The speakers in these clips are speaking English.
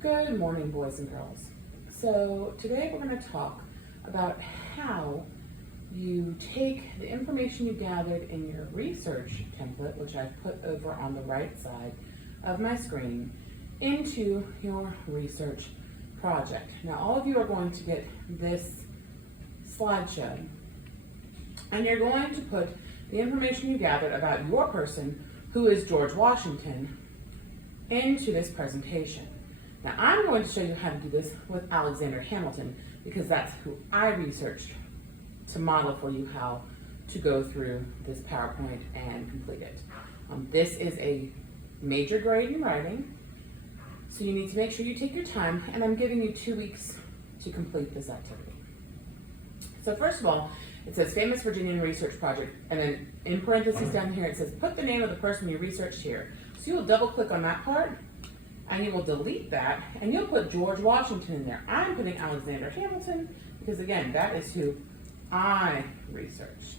Good morning, boys and girls. So today we're going to talk about how you take the information you gathered in your research template, which I've put over on the right side of my screen, into your research project. Now all of you are going to get this slideshow, and you're going to put the information you gathered about your person, who is George Washington, into this presentation. Now I'm going to show you how to do this with Alexander Hamilton because that's who I researched to model for you how to go through this PowerPoint and complete it. This is a major grade in writing, so you need to make sure you take your time, and I'm giving you 2 weeks to complete this activity. So first of all, it says famous Virginian research project, and then in parentheses down here it says put the name of the person you researched here. So you will double click on that part, and you will delete that, and you'll put George Washington in there. I'm putting Alexander Hamilton because, again, that is who I researched.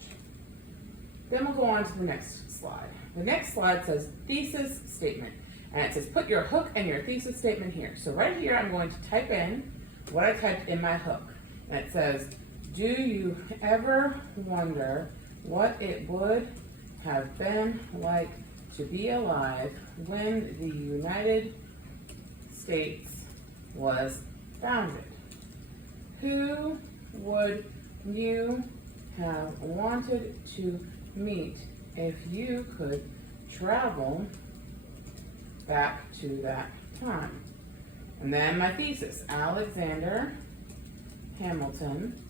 Then we'll go on to the next slide. The next slide says thesis statement, and it says put your hook and your thesis statement here. So right here I'm going to type in what I typed in my hook, and it says, do you ever wonder what it would have been like to be alive when the United States was founded? Who would you have wanted to meet if you could travel back to that time? And then my thesis, Alexander Hamilton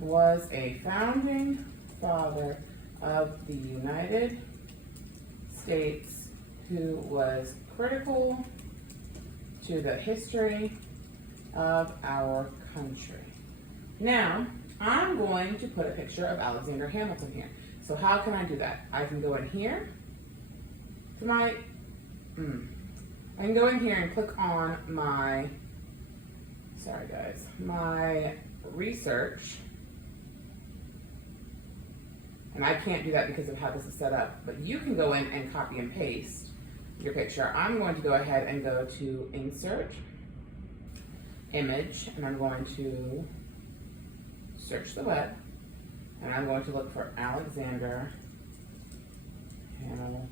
was a founding father of the United States who was critical to the history of our country. Now, I'm going to put a picture of Alexander Hamilton here. So how can I do that? I can go in here to my, I can go in here and click on my, sorry guys, my research. And I can't do that because of how this is set up, but you can go in and copy and paste your picture. I'm going to go ahead and go to Insert, Image, and I'm going to search the web, and I'm going to look for Alexander Hamilton.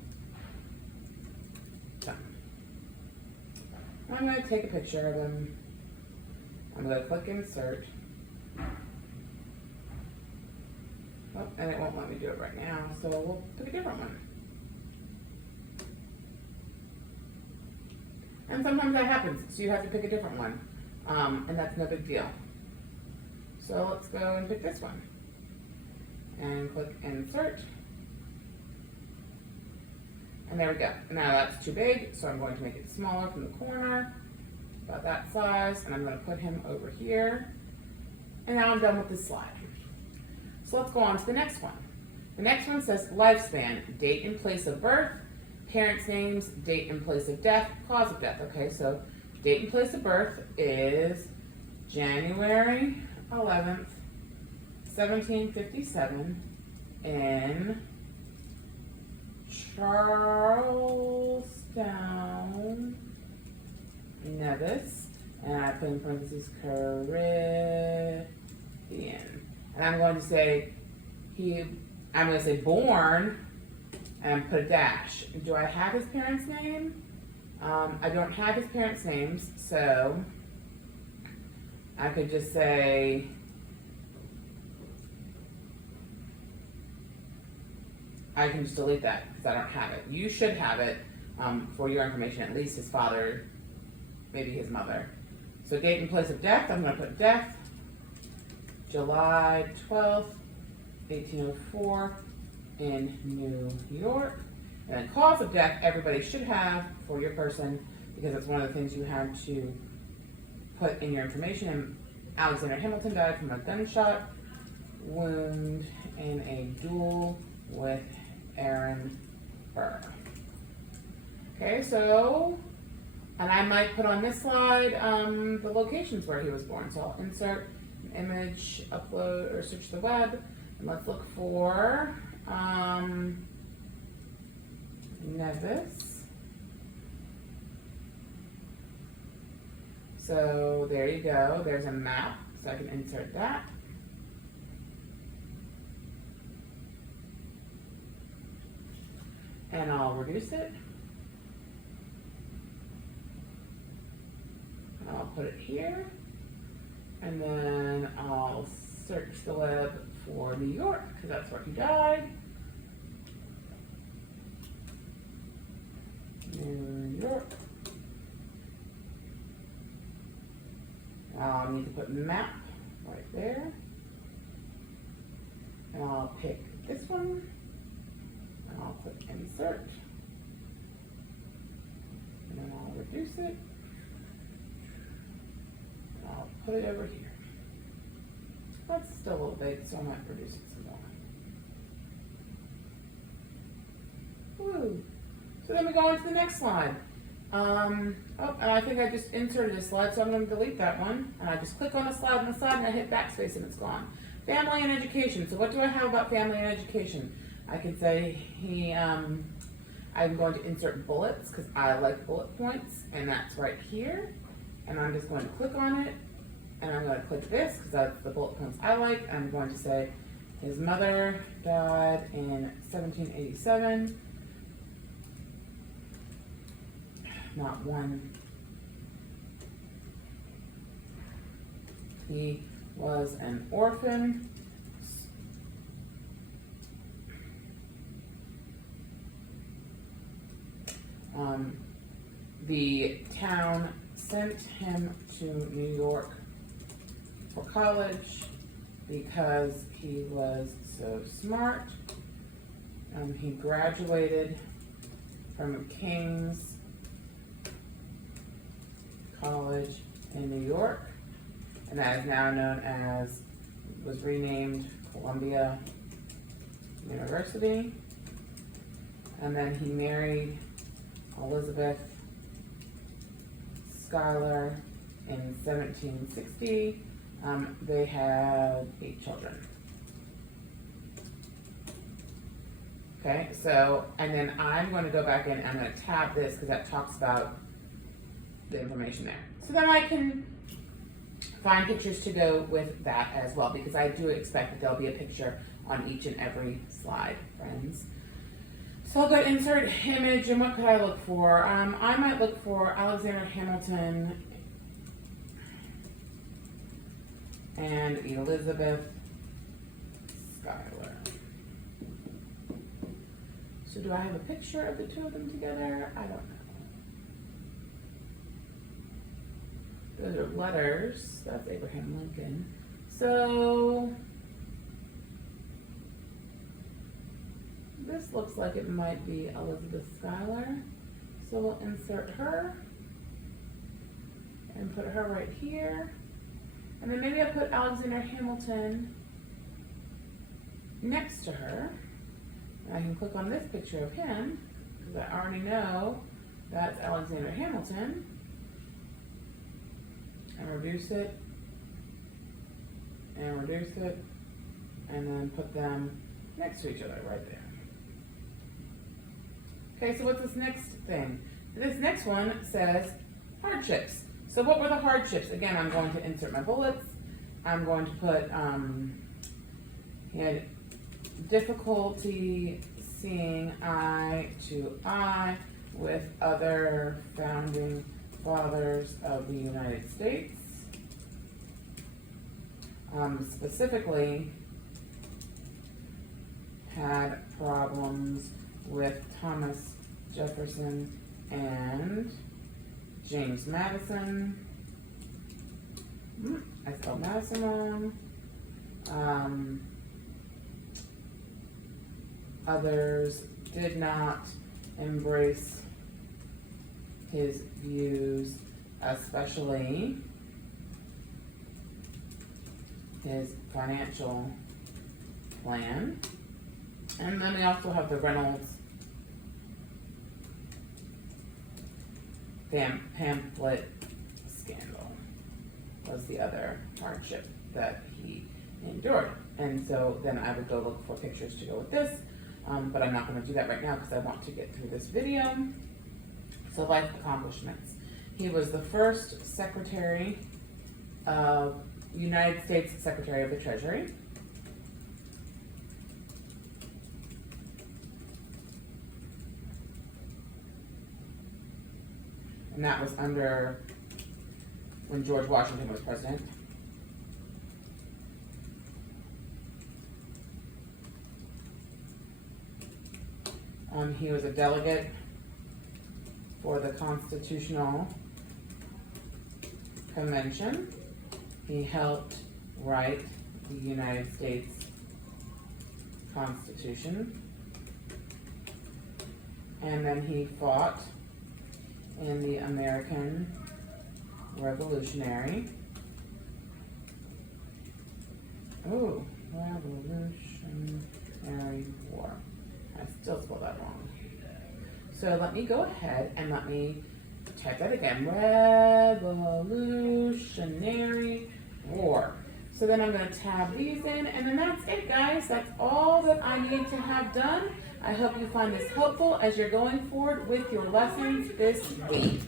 I'm going to take a picture of him. I'm going to click Insert. Oh, and it won't let me do it right now, so we'll pick a different one. And sometimes that happens, so you have to pick a different one, and that's no big deal. So let's go and pick this one, and click Insert, and there we go. Now that's too big, so I'm going to make it smaller from the corner, about that size, and I'm going to put him over here, and now I'm done with this slide. So let's go on to the next one. The next one says lifespan, date and place of birth, parents' names, date and place of death, cause of death. Okay, so date and place of birth is January 11th, 1757 in Charlestown, Nevis, and I put in parentheses Caribbean. And I'm going to say I'm going to say born and put a dash. Do I have his parents' name? I don't have his parents' names, so I could just say I can just delete that because I don't have it. You should have it for your information, at least his father, maybe his mother. So date and place of death, I'm going to put death. July 12th, 1804 in New York. And then cause of death, everybody should have for your person because it's one of the things you have to put in your information. And Alexander Hamilton died from a gunshot wound in a duel with Aaron Burr. Okay, so, and I might put on this slide the locations where he was born. So I'll insert image, upload, or search the web, and let's look for Nevis, So there you go. There's a map, so I can insert that. And I'll reduce it. And I'll put it here. And then I'll search the web for New York, because that's where he died. New York. I'll need to put map right there. And I'll pick this one. And I'll click insert. And then I'll reduce it. And I'll put it over here. That's still a little big, so I might reduce it some more. Woo! So then we go on to the next slide. And I think I just inserted a slide, so I'm going to delete that one. And I just click on the slide and I hit backspace and it's gone. Family and education. So what do I have about family and education? I can say I'm going to insert bullets because I like bullet points, and that's right here. And I'm just going to click on it, and I'm going to click this because that's the bullet points I like. I'm going to say his mother died in 1787. Not one. He was an orphan. The town sent him to New York for college because he was so smart. He graduated from King's College in New York, and that is now known as, was renamed Columbia University. And then he married Elizabeth Schuyler in 1760. They had 8 children. Okay, so, and then I'm going to go back in and I'm going to tab this because that talks about the information there. So then I can find pictures to go with that as well, because I do expect that there'll be a picture on each and every slide, friends. So I'll go insert image, and what could I look for? I might look for Alexander Hamilton and Elizabeth Schuyler. So do I have a picture of the two of them together? I don't know. Those are letters. That's Abraham Lincoln. So this looks like it might be Elizabeth Schuyler. So we'll insert her and put her right here. And then maybe I'll put Alexander Hamilton next to her. And I can click on this picture of him because I already know that's Alexander Hamilton. And reduce it, and reduce it, and then put them next to each other right there. Okay, so what's this next thing? This next one says hardships. So what were the hardships? Again, I'm going to insert my bullets. I'm going to put, he had difficulty seeing eye to eye with other founding fathers of the United States. Specifically, had problems with Thomas Jefferson and James Madison. I spelled Madison wrong. Others did not embrace his views, especially his financial plan. And then we also have the Reynolds pamphlet scandal was the other hardship that he endured. And so then I would go look for pictures to go with this, but I'm not going to do that right now because I want to get through this video. So life accomplishments. He was the first Secretary of United States Secretary of the Treasury. And that was under when George Washington was president. He was a delegate for the Constitutional Convention. He helped write the United States Constitution. And then he fought in the American Revolutionary War. I still spelled that wrong. So let me go ahead and let me type that again. Revolutionary War. So then I'm going to tab these in, and then that's it, guys. That's all that I need to have done. I hope you find this helpful as you're going forward with your lessons this week.